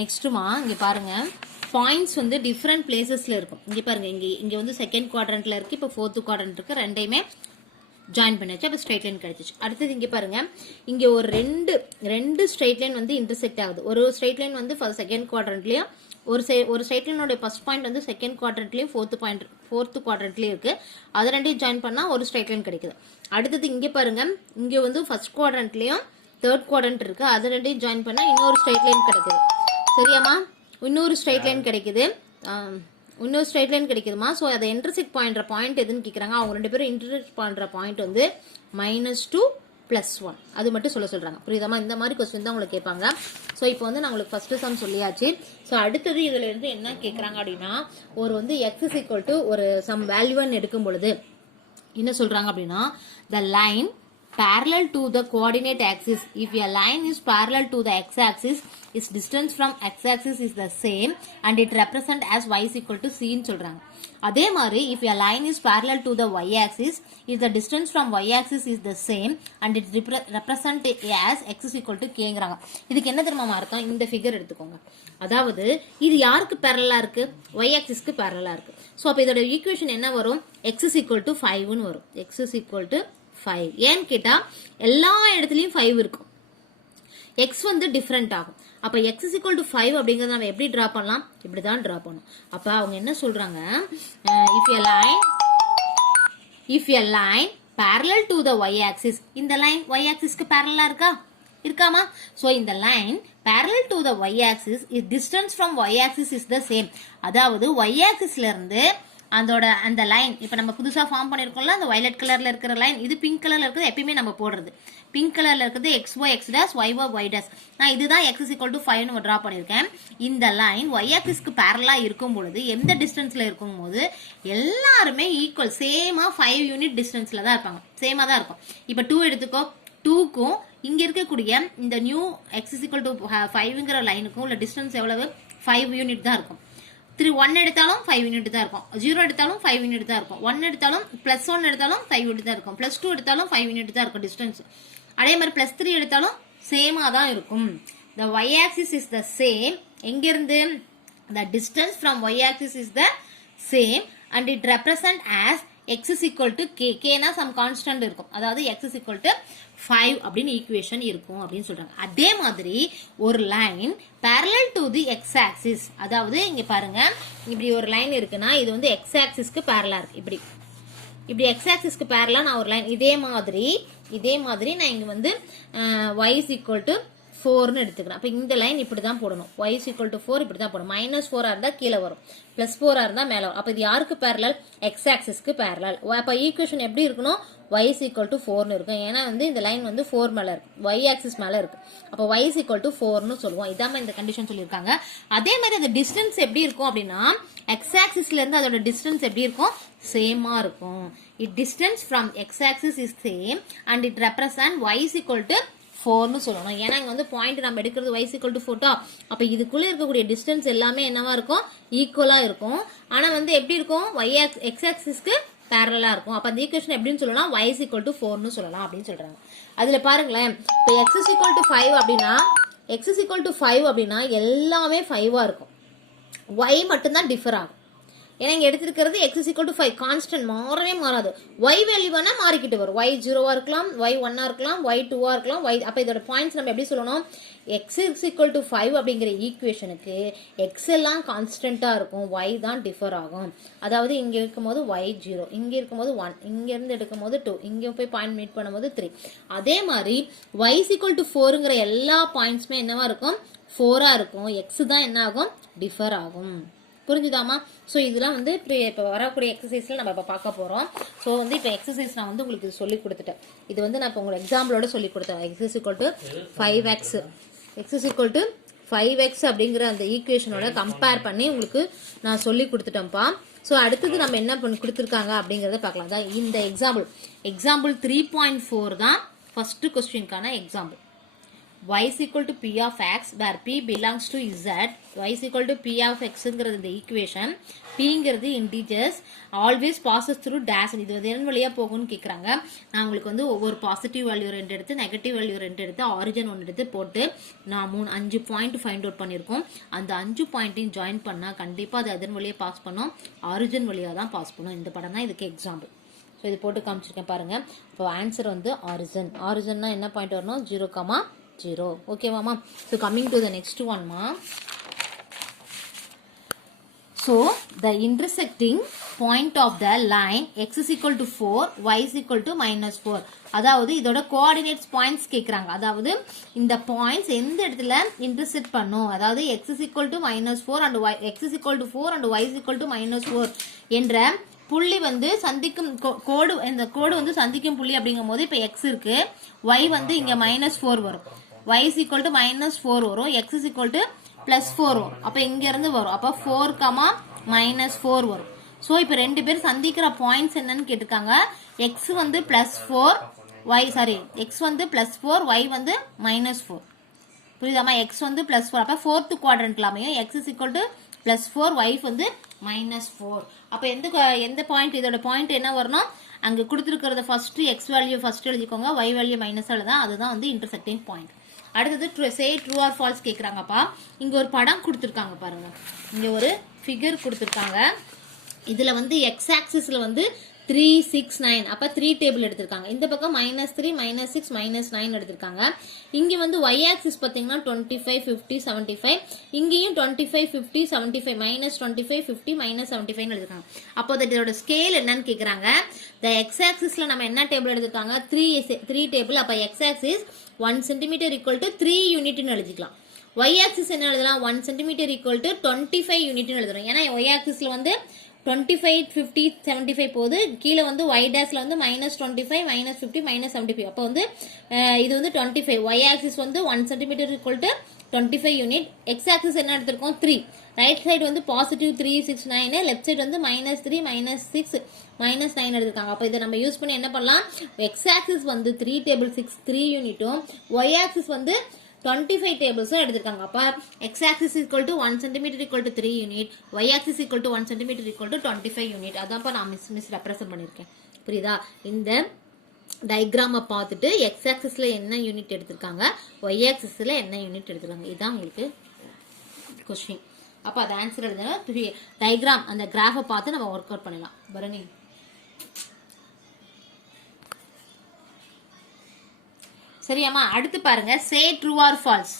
நெக்ஸ்ட்டுமா இங்கே பாருங்க பாயிண்ட்ஸ் வந்து டிஃப்ரெண்ட் பிளேசஸ்ல இருக்கும். இங்கே பாருங்க இங்கே வந்து செகண்ட் குவாட்ரண்ட்ல இருக்கு, இப்போ ஃபோர்த் குவாட்ரண்ட் இருக்கு, ரெண்டையுமே ஜாயின் பண்ணியாச்சு. அப்போ ஸ்ட்ரைட் லைன் கிடைச்சிச்சு. அடுத்தது இங்கே பாருங்க, இங்கே ஒரு ரெண்டு ஸ்ட்ரைட் லைன் வந்து இன்டர்செக்ட் ஆகுது. ஒரு ஸ்ட்ரைட் லைன் வந்து செகண்ட் குவாட்ரண்ட்லயும், ஒரு ஸ்ட்ரைட் லைனோட ஃபர்ஸ்ட் பாயிண்ட் வந்து செகண்ட் குவாட்ரண்ட்லயும் ஃபோர்த் குவாட்ரண்ட்லயும் இருக்கு. அது ரெண்டையும் ஜாயின் பண்ணா ஒரு ஸ்ட்ரைட் லைன் கிடைக்குது. அடுத்தது இங்கே பாருங்க, இங்கே வந்து ஃபர்ஸ்ட் குவாட்ரண்ட்லயும் தேர்ட் குவாட்ரண்ட் இருக்கு, அது ரெண்டையும் ஜாயின் பண்ணா இன்னொரு ஸ்ட்ரைட் லைன் கிடைக்குது. சரியாமா? இன்னொரு ஸ்ட்ரைட் லைன் கிடைக்குதுமா. ஸோ அதை இன்டர்செக்ட் பண்ற பாயிண்ட் எதுன்னு கேட்குறாங்க. அவங்க ரெண்டு பேரும் இன்டர்செக்ட் பண்ற பாயிண்ட் வந்து -2 +1. அது மட்டும் சொல்றாங்க. புரியுதாமா? இந்த மாதிரி கொஸ்டின் தான் உங்களுக்கு கேட்பாங்க. ஸோ இப்போ வந்து நான் உங்களுக்கு ஃபர்ஸ்ட் சம் சொல்லியாச்சு. ஸோ அடுத்தது இதுல இருந்து என்ன கேட்குறாங்க அப்படின்னா, ஒரு வந்து x = ஒரு சம் வேல்யூன்னு எடுக்கும் பொழுது என்ன சொல்றாங்க அப்படின்னா, the line parallel to the coordinate axis, if a line is parallel to the x-axis, its distance from x-axis is the same and it represent as y = c ன்னு சொல்றாங்க. அதே மாதிரி if a line is parallel to the y-axis, if the distance from y-axis is the same and it represent as x = kங்கறாங்க. இதுக்கு என்ன தெரியுமா அர்த்தம்? இந்த figure எடுத்துக்கோங்க. அதாவது இது யாருக்கு parallel இருக்கு? y-axisக்கு parallel இருக்கு. சோ அப்ப இதோட ஈக்குவேஷன் என்ன வரும்? x = 5 ன்னு வரும். x = 5. ஏன்னு கேட்டா எல்லா இடத்துலயும் 5 இருக்கும். x வந்து டிஃபரெண்ட் ஆகும். அப்ப x = 5 அப்படிங்கறத நம்ம எப்படி டிரா பண்ணலாம்? இப்படி தான் டிரா பண்ணணும். அப்ப அவங்க என்ன சொல்றாங்க, if a line parallel to the y axis, இந்த லைன் y axisக்கு parallel இருக்காமா? சோ இந்த line parallel to the y axis, is distance from y axis is the same. அதாவது y axisல இருந்து அந்த லைன் இப்ப நம்ம புதுசா ஃபார்ம் பண்ணிருக்கோம்ல, அந்த வயலட் கலர்ல இருக்கிற லைன், இது பிங்க் கலர்ல இருக்குது. எப்பயுமே நம்ம போடுறது பிங்க் கலர்ல இருக்குது xy x dash y y dash. நான் இதுதான் x = 5 ன்னு டிரா பண்ணிருக்கேன். இந்த லைன் y axisக்கு parallel இருக்கும் பொழுது எந்த டிஸ்டன்ஸ்ல இருக்கும்போது எல்லாருமே ஈக்குவல் சேமா 5 யூனிட் டிஸ்டன்ஸ்ல தான் இருப்பாங்க. சேமா தான் இருக்கும். இப்ப 2 எடுத்துக்கோ. 2க்கும் இங்க இருக்கக்கூடிய இந்த நியூ x = 5ங்கற லைனுக்கும் உள்ள டிஸ்டன்ஸ் எவ்வளவு? 5 யூனிட் தான் இருக்கும். 1 எடுத்தாலும் 5 யூனிட் தான் இருக்கும். 0 எடுத்தாலும் 5 யூனிட் தான் இருக்கும். 1 எடுத்தாலும் +1 எடுத்தாலும் 5 யூனிட் தான் இருக்கும். +2 எடுத்தாலும் 5 யூனிட் தான் இருக்கும் டிஸ்டன்ஸ். அதே மாதிரி +3 எடுத்தாலும் சேமா தான் இருக்கும். The y axis is the same. எங்க இருந்து? The distance from y axis is the same and it represent as x = k. k னா some constant இருக்கும். அதாவது x = 5 அப்படின்னு ஈக்குவேஷன் இருக்கும் அப்படின்னு சொல்றாங்க. அதே மாதிரி ஒரு line parallel to the x axis, அதாவது இங்க பாருங்க, இப்படி ஒரு லைன் இருக்குன்னா இது வந்து x axisக்கு parallel இருக்கு. இப்படி x axisக்கு parallel நான் ஒரு லைன் இதே மாதிரி நான் இங்க வந்து y = 4ன்னு எடுத்துக்கிறேன். அப்ப இந்த லைன் இப்படி தான் போடணும். y = 4 இப்படி தான் போடணும். -4 இருந்தா கீழே வரும், +4 இருந்தா மேல வரும். அப்ப இது யாருக்கு parallel? x axisக்கு parallel. அப்ப ஈக்குவேஷன் எப்படி இருக்கணும்? y = 4ன்னு இருக்கும். ஏன்னா வந்து இந்த லைன் வந்து 4 மேல இருக்கு, y axis மேல இருக்கு. அப்ப y = 4ன்னு சொல்லுவோம். இதாம இந்த கண்டிஷன் சொல்லியிருக்காங்க. அதே மாதிரி அந்த டிஸ்டன்ஸ் எப்படி இருக்கும் அப்படின்னா, x axisல இருந்து அதோட டிஸ்டன்ஸ் எப்படி இருக்கும்? சேமா இருக்கும். It distance from x axis is same and it represent y = 4ன்னு சொல்லணும். ஏன்னா இங்க வந்து பாயிண்ட் நம்ம எடுக்கிறது y = 4. அப்ப இதுக்குள்ள இருக்கக்கூடிய டிஸ்டன்ஸ் எல்லாமே என்னவா இருக்கும்? ஈக்குவலா இருக்கும். ஆனா வந்து எப்படி இருக்கும்? x axisக்கு parallel இருக்கும். அப்ப அந்த ஈக்குவேஷன் எப்படின்னு சொல்லலாம்? y = 4ன்னு சொல்லலாம் அப்படின்னு சொல்றாங்க. அதுல பாருங்களேன், இப்ப x = 5 அப்படின்னா எல்லாமே 5ஆ இருக்கும். y மட்டும் தான் டிஃபர் ஆகும். ஏன்னா இங்க எடுத்திருக்கிறது x = 5 கான்ஸ்டன்ட், மாறவே மாறாது. y வேல்யூ வேணா மாறிக்கிட்டு வரும். y 0வா இருக்கலாம், y 1ஆ இருக்கலாம், y 2ஆ இருக்கலாம். அப்ப இதோட பாயிண்ட்ஸ் நம்ம எப்படி சொல்லணும்? x = 5 அப்படிங்கிற ஈக்குவேஷனுக்கு x எல்லாம் கான்ஸ்டன்டா இருக்கும், y தான் டிஃபர் ஆகும். அதாவது இங்க இருக்கும்போது y 0, இங்க இருக்கும்போது 1, இங்க இருந்து எடுக்கும்போது 2, இங்க போய் பாயிண்ட் மீட் பண்ணும்போது 3. அதே மாதிரி y = 4ங்கற எல்லா பாயிண்ட்ஸ்மே என்னவா இருக்கும்? 4ஆ இருக்கும். x தான் என்ன ஆகும்? டிஃபர் ஆகும். புரிஞ்சுதாமா? ஸோ இதெல்லாம் வந்து இப்போ வரக்கூடிய எக்ஸசைஸ்ல நம்ம இப்போ பார்க்க போறோம். ஸோ வந்து இப்போ எக்ஸசைஸ் நான் வந்து உங்களுக்கு சொல்லி கொடுத்துட்டேன். இது வந்து நான் இப்போ உங்களுக்கு எக்ஸாம்பிளோட சொல்லி கொடுத்தேன். x = 5x அப்படிங்கிற அந்த ஈக்குவேஷனோட கம்பேர் பண்ணி உங்களுக்கு நான் சொல்லி கொடுத்துட்டேன்ப்பா. ஸோ அடுத்தது நம்ம என்ன பண்ணி கொடுத்துருக்காங்க அப்படிங்கிறத பார்க்கலாம். தான் இந்த எக்ஸாம்பிள் 3.4 தான் ஃபர்ஸ்ட் கொஸ்டினுக்கான example. y is equal to p of x where p belongs to z, y is equal to p of x ங்கிறது இந்த ஈக்குவேஷன், p ங்கிறது integers, always passes through dash. இது எதன் வழியா போகும்னு கேக்குறாங்க. நான் உங்களுக்கு வந்து ஒவ்வொரு பாசிட்டிவ் வேல்யூ ரெண்டு எடுத்து நெகட்டிவ் வேல்யூ ரெண்டு எடுத்து ஆரிஜின் ஒன்று எடுத்து போட்டு நான் 5 பாயிண்ட் ஃபைண்ட் அவுட் பண்ணியிருக்கோம். அந்த 5 பாயிண்ட்டையும் ஜாயின் பண்ணால் கண்டிப்பாக அது எதன் வழியாக பாஸ் பண்ணோம், ஆரிஜின் வழியாக தான் பாஸ் பண்ணும். இந்த படம் தான் இதுக்கு எக்ஸாம்பிள். ஸோ இது போட்டு காமிச்சிருக்கேன் பாருங்க. இப்போ ஆன்சர் வந்து ஆரிஜின். ஆரிஜின்னா என்ன பாயிண்ட் வரணும், 0,0. ஓகேவாமா? So coming to the next ஒன்மா. So the intersecting point of the line x is equal to 4, y is equal to -4. அதாவது இதோட coordinates points கேக்குறாங்க. அதாவது இந்த points எந்த இடத்துல intersect பண்ணும், அதாவது x is equal to -4 and y x is equal to 4 and y is equal to -4 என்ற புள்ளி வந்து சந்திக்கும் கோடு, இந்த கோடு வந்து சந்திக்கும் புள்ளி அப்படிங்கும்போது இப்போ x இருக்கு, y வந்து இங்க -4 வரும், y is equal to -4 வரும், x is equal to +4 வரும். அப்ப இங்க இருந்து வரும், அப்ப 4, -4 வரும். சோ இப்ப ரெண்டு பேர் சந்திக்கிற பாயிண்ட்ஸ் என்னன்னு கேட்டிருக்காங்க. x வந்து +4, y x வந்து +4, y வந்து -4. புரியுதாமா? x வந்து +4, அப்ப 4th குவாட்ரண்ட்ல அமையும். x is equal to +4, y வந்து -4. அப்ப எந்த பாயிண்ட், இதோட பாயிண்ட் என்ன வரணும், அங்க கொடுத்திருக்கிறத ஃபர்ஸ்ட் x வேல்யூ ஃபர்ஸ்ட் எழுதிக்கோங்க, y வேல்யூ மைனஸ் எழுதலாம். அதுதான் வந்து இன்டர்செக்டிங் பாயிண்ட். அடுத்தது சே ட்ரூ ஆர் ஃபால்ஸ் கேக்குறாங்கப்பா. இங்க ஒரு படம் கொடுத்திருக்காங்க பாருங்க, இங்க ஒரு ஃபிகர் கொடுத்திருக்காங்க. இதுல வந்து x ஆக்சிஸ்ல வந்து 3, 6, 9, அப்ப 3 டேபிள் எடுத்திருக்காங்க. இந்த பக்கம் -3, -6, -9 எடுத்திருக்காங்க. இங்க வந்து y ஆக்சிஸ் பாத்தீங்கன்னா 25, 50, 75, இங்கேயும் 25, 50, 75, -25, 50, -75 எடுத்திருக்காங்க. அப்போ இதோட ஸ்கேல் என்னன்னு கேக்குறாங்க. இந்த x ஆக்சிஸ்ல நம்ம என்ன டேபிள் எடுத்திருக்காங்க, 3 டேபிள். அப்ப x axis 1 cm equal to 3 யூனிட்னு எழுதிக்கலாம். y ஆக்சிஸ் என்ன எழுதலாம், 1 cm equal to 25 யூனிட்னு எழுதுறோம். ஏன்னா y ஆக்சிஸ்ல வந்து 25, 50, 75 போகுது, கீழே வந்து y டேஷ்ல வந்து -25, -50, -75. அப்போ வந்து இது வந்து 25. y ஆக்சிஸ் வந்து 1 cm equal to 25 unit. x axis என்ன எடுத்திருக்கோம், 3. ரைட் சைடு வந்து பாசிட்டிவ் 3, 6, 9, லெஃப்ட் சைடு வந்து -3, -6, -9 எடுத்திருக்காங்க. அப்போ இதை நம்ம யூஸ் பண்ணி என்ன பண்ணலாம், x ஆக்சிஸ் வந்து 3 டேபிள் 3 யூனிட்டும், y ஆக்சிஸ் வந்து 25 டேபிள்ஸும் எடுத்திருக்காங்க. அப்ப x axis equal to 1 cm equal to 3 unit, y axis equal to 1 cm equal to 25 unit. அதான்ப்பா நான் மிஸ் ரெப்ரசன்ட் பண்ணிருக்கேன். புரியுதா? இந்த டயக்ராமை பார்த்துட்டு x axisல என்ன யூனிட் எடுத்திருக்காங்க, y axisல என்ன யூனிட் எடுத்திருக்காங்க, இதான் உங்களுக்கு கொஸ்டின். அப்ப அது ஆன்சர் எழுதணும். டயக்ராம் அந்த கிராஃபை பார்த்து நம்ம ஒர்க் அவுட் பண்ணலாம். பரணி சரியாமா? அடுத்து பாருங்க, சே true or false.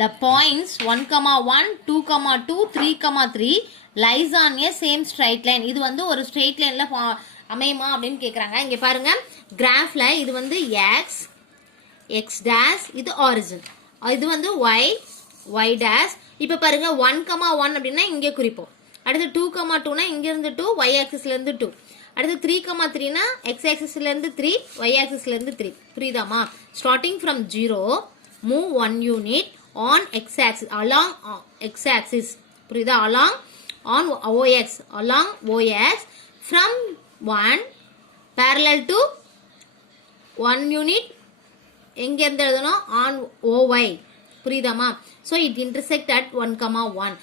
The points 1,1, 2,2, 3,3 lies on a same straight line. இது வந்து ஒரு straight lineல அமையுமா அப்படின்னு கேக்குறாங்க. இங்க பாருங்க கிராஃப்ல இது வந்து x, x dash, இது origin. இது வந்து y, y dash. இப்ப பாருங்க 1,1 அப்படின்னா இங்க குறிப்போம். அடுத்து 2,2னா இங்க இருந்து 2, y axisல இருந்து 2. அடுத்து 3,3 னா x axisல இருந்து 3, y axisல இருந்து 3. புரியுதாமா? Starting from 0, move 1 unit on x axis, along x axis. புரியுதா? along on ox, along ox from 1 parallel to 1 unit எங்க இருந்து எழுதணும், on oy. புரியுதாமா? so it intersect at 1,1.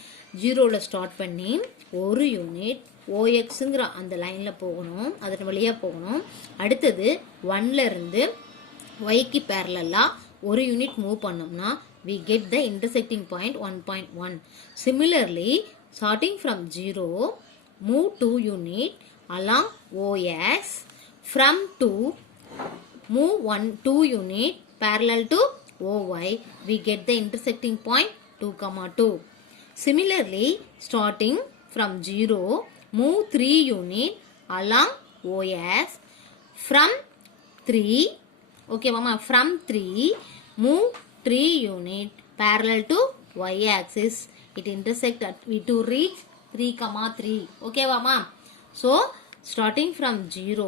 0ல ஸ்டார்ட் பண்ணி ஒரு யூனிட் OXங்கிற அந்த லைன்ல போகணும், அதன் வழியா போகணும். அடுத்தது 1ல இருந்து yக்கு parallel-ஆ ஒரு யூனிட் மூவ் பண்ணோம்னா we get the intersecting point 1.1. Similarly, starting from 0, move 2 unit along OX. From 2, move 2 unit parallel to OY. We get the intersecting point 2,2. Similarly, starting from 0, move 3 unit along OS. From 3, okay mama, from 3, move 3 unit parallel to y axis. It intersect at to reach 3,3. Okay mama. So, starting from 0,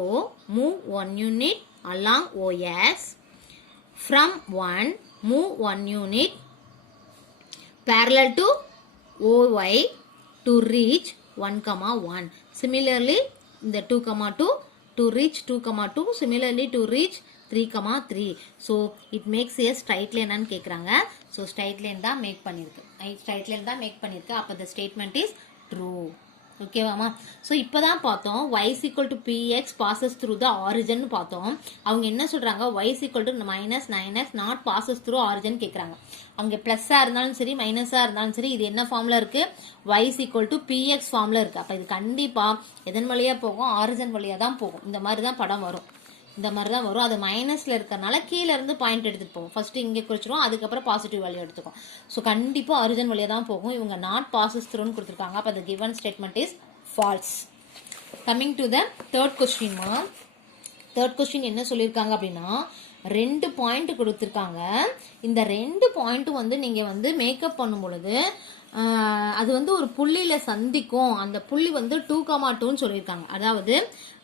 move 1 unit along OS. From 1, move 1 unit parallel to OY to reach 1,1. Similarly, the 2,2 to reach 2,2. Similarly, to reach 3, 3. So it makes a straight லைனான்னு கேட்குறாங்க. So straight line தான் make பண்ணியிருக்கு. Straight line தான் make பண்ணியிருக்கு. அப்போ the statement is true. ஓகேவாமா? So இப்போ தான் பார்த்தோம் y is equal to px passes through the origin பார்த்தோம். அவங்க என்ன சொல்கிறாங்க, y is equal to minus 9x not passes through origin கேட்குறாங்க. அவங்க ப்ளஸ்ஸாக இருந்தாலும் சரி மைனஸாக இருந்தாலும் சரி இது என்ன ஃபார்மில் இருக்குது, y is equal to px ஃபார்மில் இருக்குது. அப்போ இது கண்டிப்பாக எதன் வழியாக போகும், ஆரிஜின் வழியாக தான் போகும். இந்த மாதிரி தான் படம் வரும். இந்த மாதிரி தான் வரும். அது மைனஸில் இருக்கிறனால கீழே இருந்து பாயிண்ட் எடுத்துகிட்டு போகும். ஃபஸ்ட்டு இங்கே குறிச்சிடும், அதுக்கப்புறம் பாசிட்டிவ் வேல்யூ எடுத்துக்கும். ஸோ கண்டிப்பாக ஆரிஜின் வழியாக தான் போகும். இவங்க நாட் பாசஸ் த்ரூன்னு கொடுத்துருக்காங்க. அப்போ the given statement is false. Coming to the third question. third question என்ன சொல்லியிருக்காங்க அப்படின்னா 2 பாயிண்ட் கொடுத்துருக்காங்க. இந்த 2 பாயிண்ட்டும் வந்து நீங்கள் வந்து மேக்கப் பண்ணும் பொழுது அது வந்து ஒரு புள்ளியில் சந்திக்கும். அந்த புள்ளி வந்து 2,2ன்னு சொல்லியிருக்காங்க. அதாவது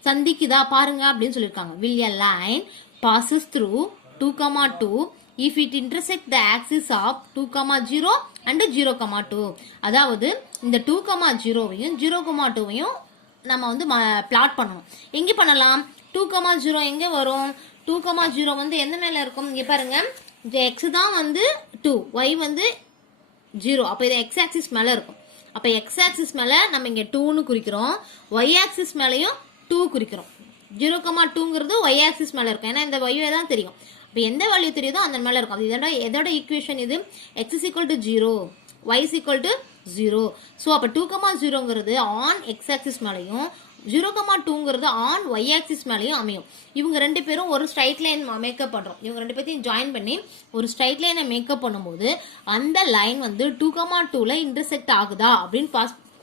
சந்திக்குதா பாருங்க அப்படின்னு சொல்லியிருக்காங்க. will a line passes through 2,2 if it intersect the axis of 2,0 and 0,2. அதாவது இந்த 2,0வையும் 0,2வையும் நம்ம வந்து பிளாட் பண்ணணும். எங்கே பண்ணலாம், 2,0 எங்கே வரும், 2,0 வந்து எந்த மேலே இருக்கும், இங்கே பாருங்க x தான் வந்து 2, y வந்து 0. அப்போ இது x ஆக்சிஸ் மேலே இருக்கும். அப்போ x ஆக்சிஸ் மேலே நம்ம இங்கே 2ன்னு குறிக்கிறோம், y ஆக்சிஸ் மேலேயும் 2 குறிக்கிறோம். 0,2ங்கிறது y ஆக்சிஸ் மேலே இருக்கும். ஏன்னா இந்த y தான் தெரியும். இப்போ எந்த வேல்யூ தெரியுதோ அந்த மேலே இருக்கும். அது எதோட ஈக்குவேஷன் இது, x is equal to 0, y is equal to 0. So அப்போ 2,0ங்கிறது ஆன் x ஆக்சிஸ் மேலேயும் 0,2ங்கிறது ஆன் y ஆக்சிஸ் மேலேயும் அமையும். இவங்க ரெண்டு பேரும் ஒரு ஸ்ட்ரைட் லைன் மேக்கப் பண்ணுறோம். இவங்க ரெண்டு பேர்த்தையும் ஜாயின் பண்ணி ஒரு ஸ்ட்ரைட் லைனை மேக்கப் பண்ணும்போது அந்த லைன் வந்து 2,2ல இன்டர்செக்ட் ஆகுதா அப்படின்னு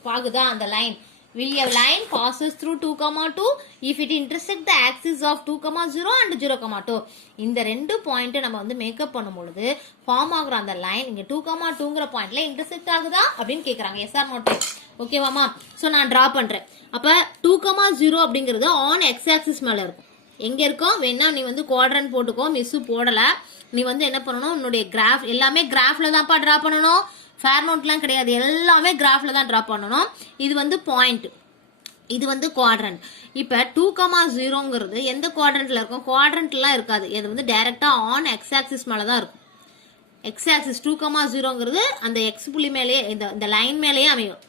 பாகுதா அந்த line. will a line passes through 2,2 if it intersect the axis of 2,0 and 0,2. இந்த ரெண்டு பாயிண்ட் நம்ம வந்து மேக்கப் பண்ணும்பொழுது ஃபார்ம் ஆகுற அந்த லைன் இங்க 2,2ங்கிற பாயிண்ட்ல இன்டர்செக்ட் ஆகுதா அப்படின்னு கேட்குறாங்க. Yes or not. ஓகேவாமா? ஸோ நான் டிரா பண்றேன். அப்ப 2,0 அப்படிங்கிறது ஆன் எக்ஸ் ஆக்சிஸ் மேல இருக்கும். எங்க இருக்கும் வேணா நீ வந்து குவாட்ரண்ட் போட்டுக்கோ, மிஸ் போடல. நீ வந்து என்ன பண்ணணும், உன்னுடைய கிராஃப் எல்லாமே கிராஃப்ல தான்ப்பா டிரா பண்ணணும். ஃபேர் நோட்லாம் கிடையாது, எல்லாமே கிராஃப்ல தான் ட்ரா பண்ணணும். இது வந்து பாயிண்ட், இது வந்து குவாட்ரண்ட். இப்போ 2,0ங்கிறது எந்த குவாட்ரண்ட்ல இருக்கும், குவாட்ரண்ட்லாம் இருக்காது. இது வந்து டைரக்டா ஆன் எக்ஸ் ஆக்சிஸ் மேலே தான் இருக்கும். எக்ஸ் ஆக்சிஸ் 2,0ங்கிறது அந்த எக்ஸ் புள்ளி மேலேயே இந்த லைன் மேலேயே அமையும்.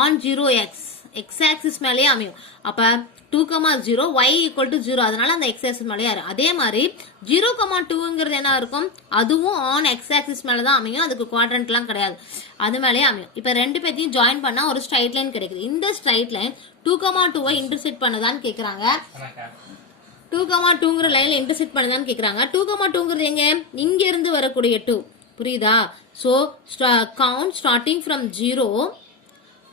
ஆன் 0x எக்ஸ் ஆக்சிஸ் மேலேயே அமையும். அப்போ 2,0 y equal to 0, அதனால அந்த எக்ஸ் ஆக்சிஸ் மேலேயே இருக்கும். அதே மாதிரி 0,2ங்கிறது என்ன இருக்கும், அதுவும் ஆன் எக்ஸ் ஆக்சிஸ் மேலே தான் அமையும். அதுக்கு குவாட்ரண்ட்லாம் கிடையாது, அது மேலேயே அமையும். இப்போ ரெண்டு பேர்த்தையும் ஜாயின் பண்ணா ஒரு ஸ்ட்ரைட் லைன் கிடைக்குது. இந்த ஸ்ட்ரைட் லைன் 2,2வை இன்டர்செக்ட் பண்ணுதான்னு கேட்குறாங்க. 2,2ங்கிற லைன்ல இன்டர்செக்ட் பண்ணுதான்னு கேட்குறாங்க. 2,2ங்கிறது எங்க, இங்க இருந்து வரக்கூடிய 2, புரியுதா? So count starting from 0,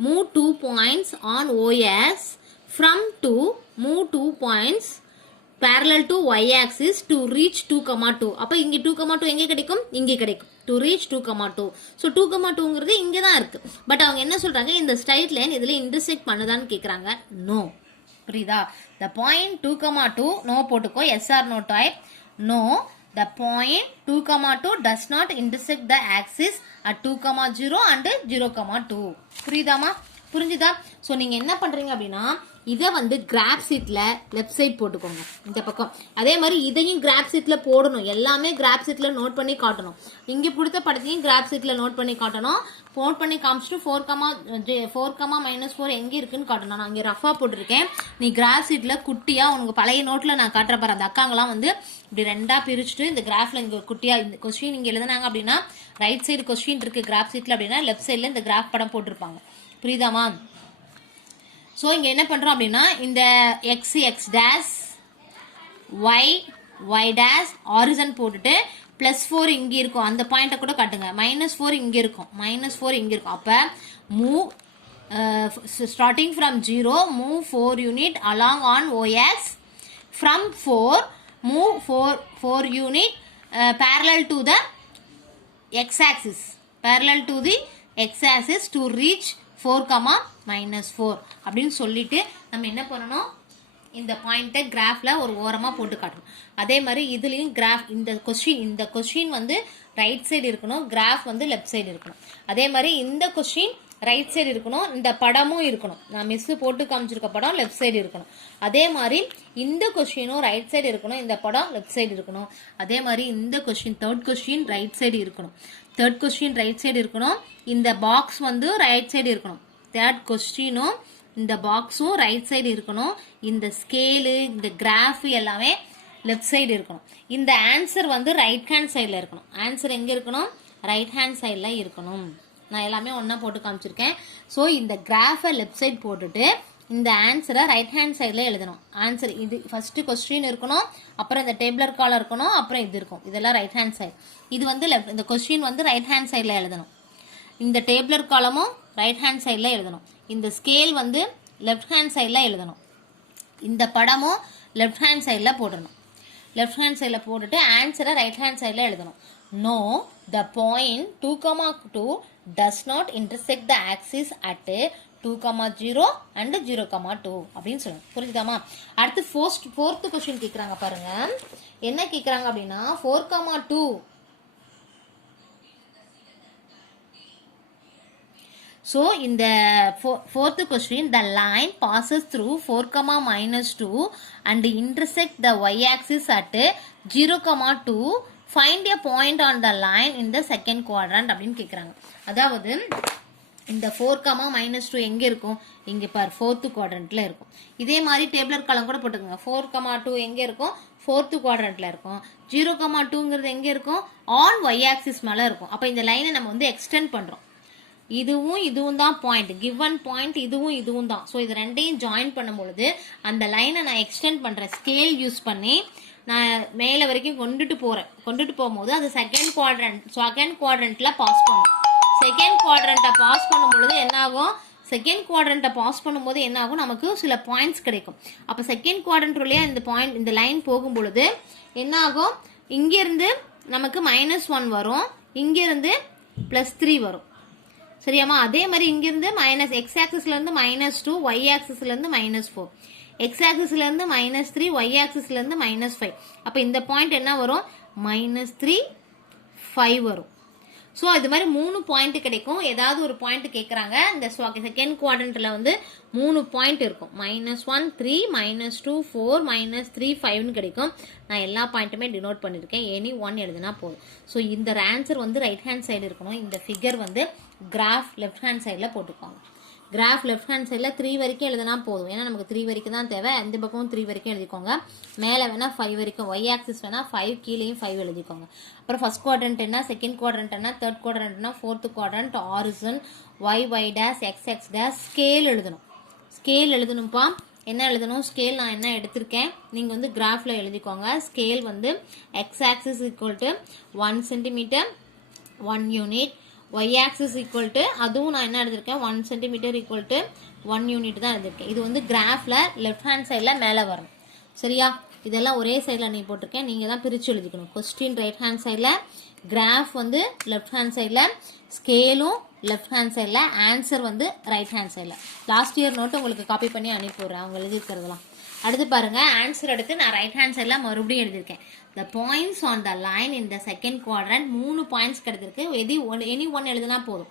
move 2 points on OS. From 2, move 2 points parallel to y-axis to reach 2,2. அப்போ இங்கே 2,2 எங்கே கிடைக்கும், இங்கே கிடைக்கும். to reach 2,2. ஸோ 2,2ங்கிறது இங்கே தான் இருக்கு. பட் அவங்க என்ன சொல்றாங்க, இந்த ஸ்ட்ரைட் லைன் இதில் இன்டர்செக்ட் பண்ணுதான்னு கேட்குறாங்க. நோ. புரியுதா? the point 2,2 நோ போட்டுக்கோ, yes or no type. No, the point 2,2 does not intersect the axis at 2,0 and 0,2. புரியுதாமா? புரிஞ்சுதா? ஸோ நீங்கள் என்ன பண்ணுறீங்க அப்படின்னா இதை வந்து கிராஃப் ஷீட்டில் லெஃப்ட் சைட் போட்டுக்கோங்க இந்த பக்கம். அதே மாதிரி இதையும் கிராஃப் ஷீட்டில் போடணும். எல்லாமே கிராஃப் ஷீட்டில் நோட் பண்ணி காட்டணும். இங்கே கொடுத்த படத்தையும் கிராஃப் ஷீட்டில் நோட் பண்ணி காட்டணும். நோட் பண்ணி காமிச்சிட்டு 4,4 எங்கே இருக்குன்னு காட்டணும். நான் இங்கே ரஃபாக போட்டிருக்கேன். நீ கிராஃப் ஷீட்டில் குட்டியாக உனக்கு பழைய நோட்டில் நான் காட்டுற பாரு. அந்த அக்காங்களாம் வந்து இப்படி ரெண்டாக பிரிச்சுட்டு இந்த கிராஃபில் இங்கே குட்டியாக இந்த கொஸ்டின் இங்கே எழுதுனாங்க அப்படின்னா ரைட் சைடு கொஸ்டின் இருக்குது கிராஃப் ஷீட்டில் அப்படின்னா லெஃப்ட் சைடில் இந்த கிராஃப் படம் போட்டிருப்பாங்க. புரியுதாமா? ஸோ இங்கே என்ன பண்ணுறோம் அப்படின்னா இந்த x dash y dash origin போட்டுட்டு +4 இங்கே இருக்கும். அந்த பாயிண்ட்டை கூட காட்டுங்க. -4 இங்கே இருக்கும், -4 இங்கே இருக்கும். அப்போ move starting from 0 move 4 unit along on OS. From 4 move 4 unit parallel to the x-axis, parallel to the x-axis to reach 4,-4 அப்படின்னு சொல்லிட்டு நம்ம என்ன பண்ணணும், இந்த பாயிண்ட்டை கிராஃபில் ஒரு ஓரமாக போட்டு காட்டணும். அதே மாதிரி இதுலேயும் கிராஃப் இந்த கொஸ்டின் வந்து ரைட் சைடு இருக்கணும், கிராஃப் வந்து லெஃப்ட் சைடு இருக்கணும். அதே மாதிரி இந்த கொஸ்டின் ரைட் சைடு இருக்கணும், இந்த படமும் இருக்கணும். நான் மிஸ் போட்டு காமிச்சிருக்க படம் லெஃப்ட் சைடு இருக்கணும். அதே மாதிரி இந்த கொஸ்டினும் ரைட் சைடு இருக்கணும், இந்த படம் லெஃப்ட் சைடு இருக்கணும். அதே மாதிரி இந்த question third question right side இருக்கணும், தேர்ட் கொஸ்டின் ரைட் சைடு இருக்கணும். இந்த பாக்ஸ் வந்து ரைட் சைடு இருக்கணும். தேர்ட் கொஸ்டினும் இந்த பாக்ஸும் ரைட் சைடு இருக்கணும். இந்த ஸ்கேலு இந்த கிராஃப் எல்லாமே லெஃப்ட் சைடு இருக்கணும். இந்த ஆன்சர் வந்து ரைட் ஹேண்ட் சைடில் இருக்கணும். ஆன்சர் எங்கே இருக்கணும்? ரைட் ஹேண்ட் சைடில் இருக்கணும். நான் எல்லாமே ஒன்றா போட்டு காமிச்சிருக்கேன். ஸோ இந்த கிராஃபை லெஃப்ட் சைட் போட்டுட்டு இந்த ஆன்சரை ரைட் ஹேண்ட் சைடில் எழுதணும். ஆன்சர் இது ஃபஸ்ட்டு கொஸ்டின் இருக்கணும், அப்புறம் இந்த டேபிளர் காலம் இருக்கணும், அப்புறம் இது இருக்கும். இதெல்லாம் ரைட் ஹேண்ட் சைடு. இது வந்து இந்த கொஸ்டின் வந்து ரைட் ஹேண்ட் சைடில் எழுதணும். இந்த டேபிளர் காலமும் ரைட் ஹேண்ட் சைடில் எழுதணும். இந்த ஸ்கேல் வந்து லெஃப்ட் ஹேண்ட் சைடில் எழுதணும். இந்த படமும் லெஃப்ட் ஹேண்ட் சைடில் போடணும். லெஃப்ட் ஹேண்ட் சைடில் போட்டுட்டு ஆன்சரை ரைட் ஹேண்ட் சைடில் எழுதணும். No, the point 2,2 does not intersect the axis at 2,0 and 0,2 அப்படின்னு சொல்லுங்க. புரிஞ்சுதாமா? அடுத்து ஃபோர்த் கொஸ்டின் கேட்குறாங்க பாருங்க. என்ன கேட்குறாங்க அப்படின்னா 4,2 So in the fourth question, the line passes through 4,-2 and intersect the y-axis at 0,2. Find a point on the line in the second quadrant அப்படின்னு கேட்குறாங்க. அதாவது இந்த 4,-2 எங்கே இருக்கும்? இங்கே பார் ஃபோர்த்து குவாட்ரண்ட்டில் இருக்கும். இதே மாதிரி டேபிளர் காலம் கூட போட்டுக்கோங்க. 4,2 எங்கே இருக்கும்? ஃபோர்த்து குவாட்ரண்ட்டில் இருக்கும். 0,2ங்கிறது எங்கே இருக்கும்? ஆன் ஒய் ஆக்சிஸ் மேலே இருக்கும். அப்போ இந்த லைனை நம்ம வந்து எக்ஸ்டெண்ட் பண்ணுறோம். இதுவும் தான் பாயிண்ட், கிவன் பாயிண்ட் இதுவும் தான். ஸோ இது ரெண்டையும் ஜாயின் பண்ணும் பொழுது அந்த லைனை நான் எக்ஸ்டெண்ட் பண்ணுறேன். ஸ்கேல் யூஸ் பண்ணி நான் மேலே வரைக்கும் கொண்டுட்டு போகும்போது அது செகண்ட் குவாட்ரண்ட்டில் பாஸ் பண்ணும். செகண்ட் குவாட்ரண்ட்டை பாஸ் பண்ணும் பொழுது என்னாகும்? செகண்ட் குவாட்ரண்ட்டை பாஸ் பண்ணும்போது என்னாகும்? நமக்கு சில பாயிண்ட்ஸ் கிடைக்கும். அப்போ செகண்ட் குவாட்ரண்ட் வழியாக இந்த லைன் போகும் பொழுது என்னாகும்? இங்கேருந்து நமக்கு -1 வரும், இங்கேருந்து +3 வரும். சரியாமா? அதே மாதிரி இங்கிருந்து எக்ஸ் ஆக்சிஸ்லேருந்து -2, ஒய் ஆக்சிஸ்லேருந்து -4, எக்ஸ் ஆக்சிஸ்லேருந்து -3, ஒய் ஆக்சிஸ்லேருந்து -5. அப்போ இந்த பாயிண்ட் என்ன வரும்? -3, 5 வரும். ஸோ இது மாதிரி 3 பாயிண்ட் கிடைக்கும். ஏதாவது ஒரு பாயிண்ட் கேட்குறாங்க. இந்த செகண்ட் குவாட்ரண்ட்டில் வந்து 3 பாயிண்ட் இருக்கும். -1, 3, -2, 4, -3, 5ன்னு கிடைக்கும். நான் எல்லா பாயிண்ட்டுமே டினோட் பண்ணியிருக்கேன். எனி 1 எழுதுனா போதும். ஸோ இந்த ஆன்சர் வந்து ரைட் ஹேண்ட் சைடு இருக்கணும். இந்த ஃபிகர் வந்து கிராஃப் லெஃப்ட் ஹேண்ட் சைடில் போட்டுக்கோங்க. கிராஃப் லெஃப்ட் ஹேண்ட் சைடில் 3 வரைக்கும் எழுதினா போதும். ஏன்னா நமக்கு 3 வரைக்கும் தான் தேவை. அந்த பக்கமும் 3 வரைக்கும் எழுதிக்கோங்க. மேலே வேணால் 5 வரைக்கும், ஒய் ஆக்சிஸ் வேணால் 5, கீழேயும் 5 எழுதிக்கோங்க. அப்புறம் ஃபர்ஸ்ட் குவாட்ரண்ட் என்ன, செகண்ட் குவாட்ரண்ட் என்ன, தேர்ட் குவாட்ரண்ட் என்ன, fourth quadrant, origin, y dash, x dash, scale எழுதணும். ஸ்கேல் எழுதணும்ப்பா. என்ன எழுதணும்? ஸ்கேல் நான் என்ன எடுத்திருக்கேன் நீங்கள் வந்து கிராஃபில் எழுதிக்கோங்க. ஸ்கேல் வந்து x axis equal to 1 centimetre 1 unit, y axis equal to அதுவும் நான் என்ன எழுதிருக்கேன் 1 சென்டிமீட்டர் ஈக்குவல் டு 1 யூனிட் தான் எழுதிருக்கேன். இது வந்து கிராஃபில் லெஃப்ட் ஹேண்ட் சைடில் மேலே வரணும். சரியா? இதெல்லாம் ஒரே சைடில் நீ போட்டிருக்கேன். நீங்கள் தான் பிரித்து எழுதிக்கணும். கொஸ்டின் ரைட் ஹேண்ட் சைடில், கிராஃப் வந்து லெஃப்ட் ஹேண்ட் சைடில், ஸ்கேலும் லெஃப்ட் ஹேண்ட் சைடில், ஆன்சர் வந்து ரைட் ஹேண்ட் சைடில். லாஸ்ட் இயர் நோட்டு உங்களுக்கு காப்பி பண்ணி அனுப்பிவிட்றேன் அவங்க எழுதிருக்கிறதுலாம். அடுத்து பாருங்க, ஆன்சர் எடுத்து நான் ரைட் ஹேண்ட் சைடில் மறுபடியும் எழுதியிருக்கேன். The points on the line in the second quadrant 3 points கிடைத்திருக்கு. எனி ஒன் எழுதுனா போதும்.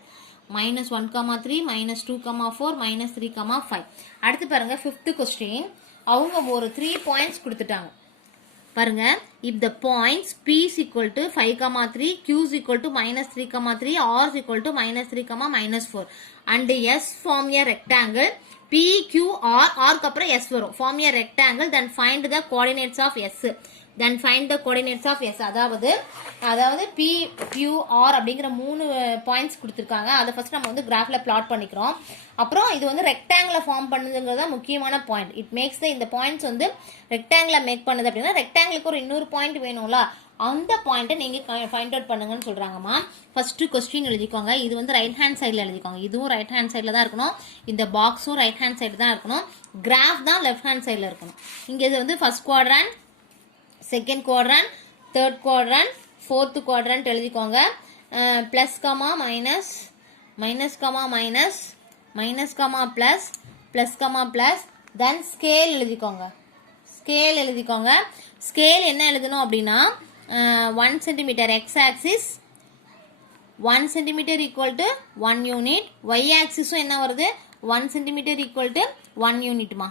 -1,3, -2,4, -3,5. அடுத்து பாருங்க, 5th கொஸ்டின். அவங்க ஒரு 3 பாயிண்ட்ஸ் கொடுத்துட்டாங்க பாருங்க. if the points p is equal to 5,3, q is equal to -3,3, r is equal to -3, -4 and s form a rectangle, p q r க்கு அப்புறம் s வரும், form a rectangle, then find the coordinates of s. அதாவது p q r அப்படிங்கிற 3 points கொடுத்துருக்காங்க. அதை first நம்ம வந்து கிராஃபில் plot பண்ணிக்கிறோம். அப்புறம் இது வந்து ரெக்டாங்கிளை ஃபார்ம் பண்ணுதுங்கிறது முக்கியமான பாயிண்ட். இட் மேக்ஸ் இந்த பாயிண்ட்ஸ் வந்து ரெக்டாங்கிளை மேக் பண்ணுது. அப்படின்னா ரெக்டாங்கிளுக்கு ஒரு இன்னொரு பாயிண்ட் வேணும்ல, அந்த பாயிண்ட்டை நீங்கள் ஃபைண்ட் அவுட் பண்ணுங்கன்னு சொல்கிறாங்கம்மா. ஃபர்ஸ்ட் கொஸ்டின் எழுதிக்கோங்க. இது வந்து ரைட் ஹேண்ட் சைடில் எழுதிக்கோங்க. இதுவும் ரைட் ஹேண்ட் சைடில் தான் இருக்கணும். இந்த பாக்ஸும் ரைட் ஹேண்ட் சைடு தான் இருக்கணும். கிராஃப் தான் லெஃப்ட் ஹேண்ட் சைடில் இருக்கணும். இங்கே இது வந்து first quadrant, second quadrant, third quadrant, fourth quadrant எழுதிக்கோங்க. Plus comma minus, minus comma minus, minus comma plus, plus comma plus, then scale எழுதிக்கோங்க. ஸ்கேல் எழுதிக்கோங்க. ஸ்கேல் என்ன எழுதணும் அப்படின்னா 1 centimetre X axis, 1 centimeter equal to 1 unit. Y axis என்ன வருது 1 centimeter equal to 1 unit மா.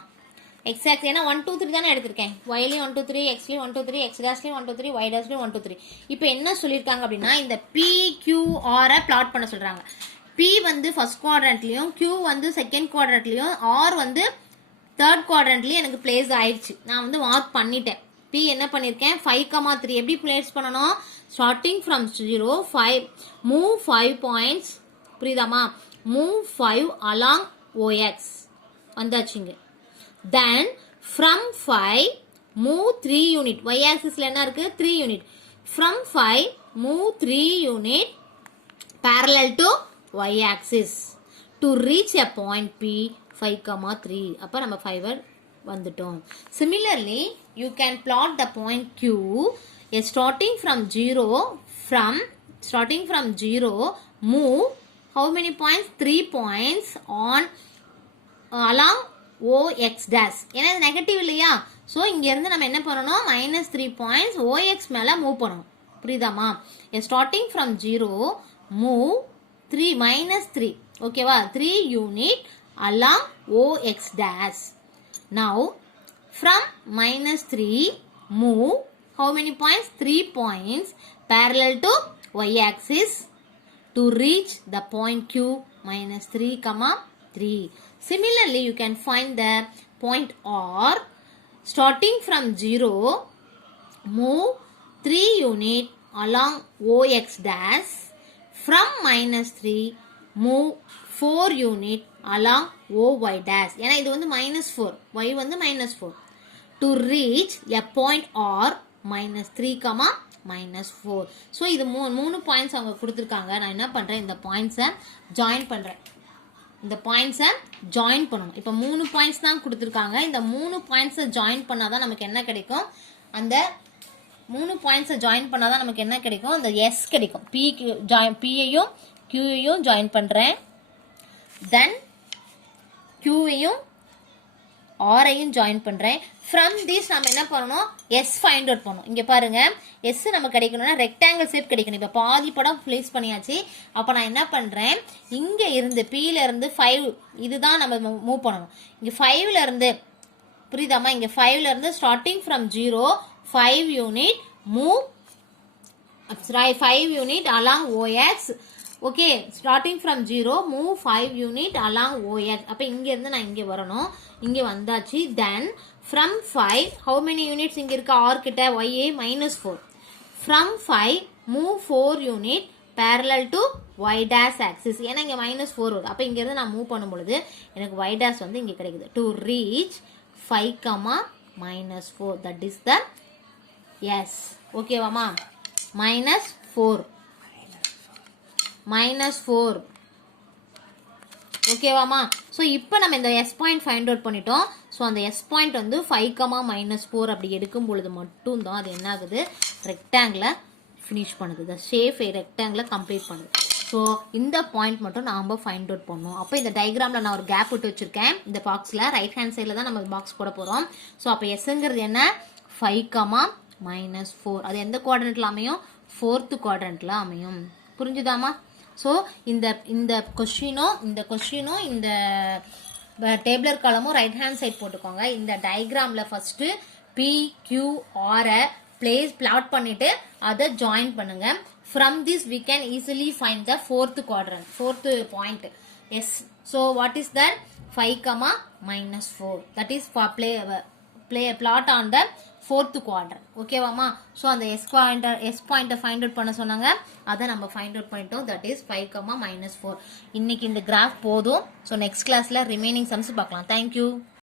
X axis ஏன்னா 1 2 3 தானே எடுத்திருக்கேன். Y லயும் 1 2 3, X லயும் 1 2 3, X dash லயும் 1 2 3, Y dash லயும் 1 2 3. இப்போ என்ன சொல்லிருக்காங்க அப்படின்னா இந்த PQR பிளாட் பண்ண சொல்றாங்க. P வந்து ஃபர்ஸ்ட் குவாட்ரண்ட்லயும், Q வந்து செகண்ட் குவாட்ரண்ட்லயும், R வந்து தேர்ட் குவாட்ரண்ட்லயும் எனக்கு பிளேஸ் ஆயிடுச்சு. நான் வந்து மார்க் பண்ணிட்டேன். P என்ன பண்ணிருக்கேன் 5,3 எப்படி பிளேஸ் பண்ணணும் ஸ்டார்டிங் ஃப்ரம் 0 5 மூவ் 5 பாயிண்ட்ஸ் புரியுதாமா மூவ் 5 அலாங் OX வந்தாச்சுங்க then from 5 move 3 unit y axis ல என்ன இருக்கு 3 unit from 5 move 3 unit parallel to y axis to reach a point P 5,3 அப்ப நம்ம 5 வந்துட்டோம் similarly you can plot the point Q starting from 0 move how many points 3 points on along OX dash ஏன்னா இது negative இல்லையா so இங்கேருந்து நம்ம என்ன பண்ணணும் -3 பாயிண்ட்ஸ் OX மேலே மூவ் பண்ணணும் புரியுதாமா ஸ்டார்டிங் ஃப்ரம் 0 மூவ் 3 -3 ஓகேவா 3 unit along OX dash now from -3 move how many points 3 points parallel to y axis to reach the point Q -3, 3 similarly you can find the point R starting from 0 move 3 unit along OX dash from -3 move 4 unit along OY dash ஏன்னா இது வந்து -4 y வந்து -4 to reach a point R -3, -4 so இது மூணு points அவங்க கொடுத்துருக்காங்க நான் என்ன பண்ணுறேன் இந்த பாயிண்ட்ஸை ஜாயின் பண்ணுறேன் இந்த பாயிண்ட்ஸை ஜாயின் பண்ணணும் இப்போ 3 பாயிண்ட்ஸ் தான் கொடுத்துருக்காங்க இந்த 3 பாயிண்ட்ஸை ஜாயின் பண்ணாதான் நமக்கு என்ன கிடைக்கும் அந்த 3 பாயிண்ட்ஸை ஜாயின் பண்ணாதான் நமக்கு என்ன கிடைக்கும் அந்த S கிடைக்கும் Pயையும் Qயையும் ஜாயின் பண்ணுறேன் தென் Qயையும் ஆரையும் ஜாயின் பண்ணுறேன் ஃப்ரம் திஸ் நம்ம என்ன பண்ணணும் எஸ் ஃபைண்ட் அவுட் பண்ணணும் இங்கே பாருங்க எஸ் நம்ம கிடைக்கணும்னா ரெக்டாங்கிள் ஷேப் கிடைக்கணும் இப்போ பாதி படம் ப்ளேஸ் பண்ணியாச்சு அப்போ நான் என்ன பண்ணுறேன் இங்கே இருந்து Pல இருந்து 5 இதுதான் நம்ம மூவ் பண்ணணும் இங்கே 5ல இருந்து புரியுதாமா இங்கே 5ல இருந்து starting from 0 5 unit move 5 unit along OX okay starting from 0 move 5 unit along OX அப்போ இங்கேருந்து நான் இங்கே வரணும் இங்கே வந்தாச்சு தென் ஃப்ரம் 5 ஹவு மெனி யூனிட்ஸ் இங்கே இருக்க R கிட்ட YA -4 from 5 move 4 unit parallel to Y dash axis ஏன்னா இங்கே -4 வருது அப்போ இங்கேருந்து நான் மூவ் பண்ணும் பொழுது எனக்கு Y dash வந்து இங்கே கிடைக்குது to reach 5, -4 that is the yes ஓகேவாமா -4 ஓகேவாமா ஸோ இப்போ நம்ம இந்த எஸ் பாயிண்ட் ஃபைண்ட் அவுட் பண்ணிட்டோம் ஸோ அந்த எஸ் பாயிண்ட் வந்து 5, -4 அப்படி எடுக்கும் பொழுது மட்டும்தான் அது என்ன ஆகுது ரெக்டாங்கிளை ஃபினிஷ் பண்ணுது த ஷேப் ரெக்டாங்கிளை கம்ப்ளீட் பண்ணுது ஸோ இந்த பாயிண்ட் மட்டும் நாம் ஃபைண்ட் அவுட் பண்ணோம் அப்போ இந்த டயக்ராமில் நான் ஒரு கேப் விட்டு வச்சுருக்கேன் இந்த பாக்ஸில் ரைட் ஹேண்ட் சைடில் தான் நம்ம பாக்ஸ் போட போகிறோம் ஸோ அப்போ எஸ்ங்கிறது என்ன 5, -4 அது எந்த குவாட்ரண்ட்டில் அமையும் 4th குவாட்ரண்ட்டில் அமையும் புரிஞ்சுதாமா ஸோ இந்த கொஷினும் இந்த டேபிளர் காலமும் ரைட் ஹேண்ட் சைட் போட்டுக்கோங்க இந்த டயக்ராமில் ஃபஸ்ட்டு PQRஐ பிளாட் பண்ணிட்டு அதை ஜாயின் பண்ணுங்க from this we can easily find the fourth point yes so what is that 5, -4 that is for plot on the 4th quadrant ஓகேவாமா ஸோ அந்த எஸ் பாயிண்ட்டை ஃபைண்ட் அவுட் பண்ண சொன்னாங்க அதை நம்ம ஃபைண்ட் அவுட் பண்ணிட்டோம் தட் இஸ் 5, -4 இன்னைக்கு இந்த கிராஃப் போதும் ஸோ நெக்ஸ்ட் கிளாஸில் ரிமைனிங் சம்ஸ் பார்க்கலாம் தேங்க்யூ